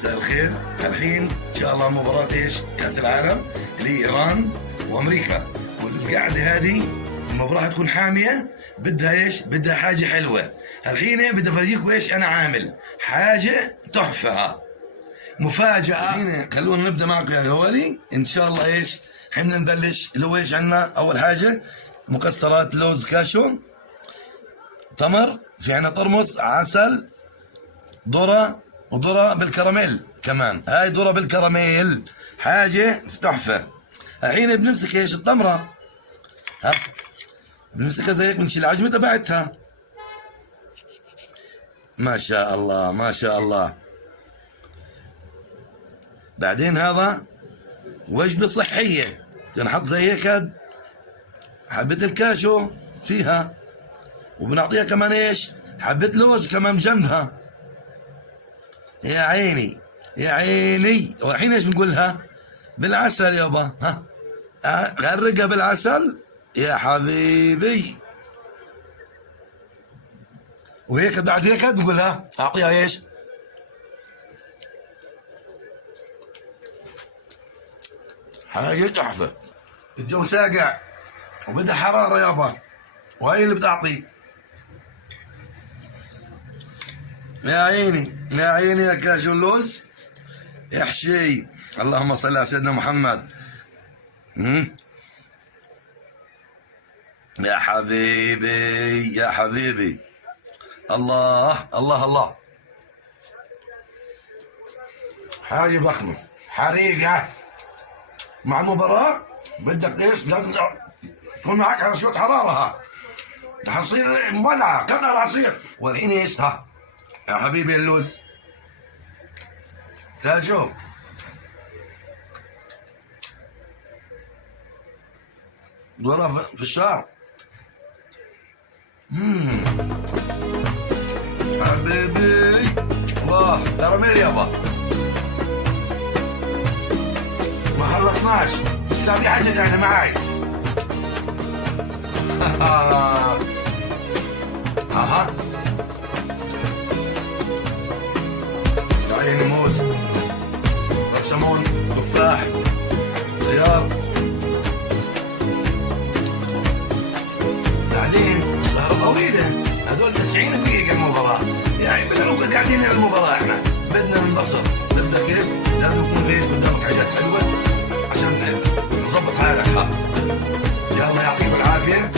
مساء الخير. الحين ان شاء الله مباراة ايش؟ كأس العالم اللي هي ايران وامريكا، والقعدة هذه المباراة تكون حامية، بدها ايش؟ بدها حاجة حلوة. الحين بدي افرجيكم ايش انا عامل، حاجة تحفة مفاجأة. الحين خلونا نبدا معكم يا غوالي ان شاء الله. ايش؟ احنا نبلش اللي هو ايش عندنا؟ اول حاجة مكسرات، لوز، كاشو، تمر، في عنا ترمس، عسل، ذرة، وذرة بالكراميل كمان. هاي ذرة بالكراميل، حاجة تحفة. الحين بنمسك ايش؟ التمرة، ها بنمسكها زي هيك، بنشيل العجمة تبعتها. ما شاء الله ما شاء الله. بعدين هذا وجبة صحية، بنحط زي هيك حبة الكاشو فيها، وبنعطيها كمان ايش؟ حبة لوز كمان جنبها. يا عيني يا عيني. والحين ايش بنقولها؟ بالعسل يابا، ها غرقها بالعسل يا حبيبي. وهيك بعد هيك نقولها اعطيها ايش؟ حاجة تحفة. الجو ساقع وبدها حرارة يابا، وهي اللي بتعطي. يا عيني يا عيني يا كاشو اللوز يحشي. اللهم صل على سيدنا محمد. يا حبيبي يا حبيبي. الله الله الله. حاجة ضخمة حريقة. مع المباراة بدك ايش؟ لازم تكون معك على شوية حرارة، حتصير مولعة كأنها العصير. والحين ايش؟ يا حبيبي اللوز كاشو. ذرة في الشعر. حبيبي الله. كراميل يابا، ما خلصناش لسه في حاجة تانية معاي. اها يا عيني، موز، برسمون، تفاح، خيار. بعدين سهرة طويلة، هذول 90 دقيقة المباراة. يعني بدنا نقعد قاعدين على المباراة، احنا بدنا ننبسط. بدك ايش؟ لازم يكون ايش قدامك حاجات حلوة عشان نظبط حالك. يلا يعطيكم العافية.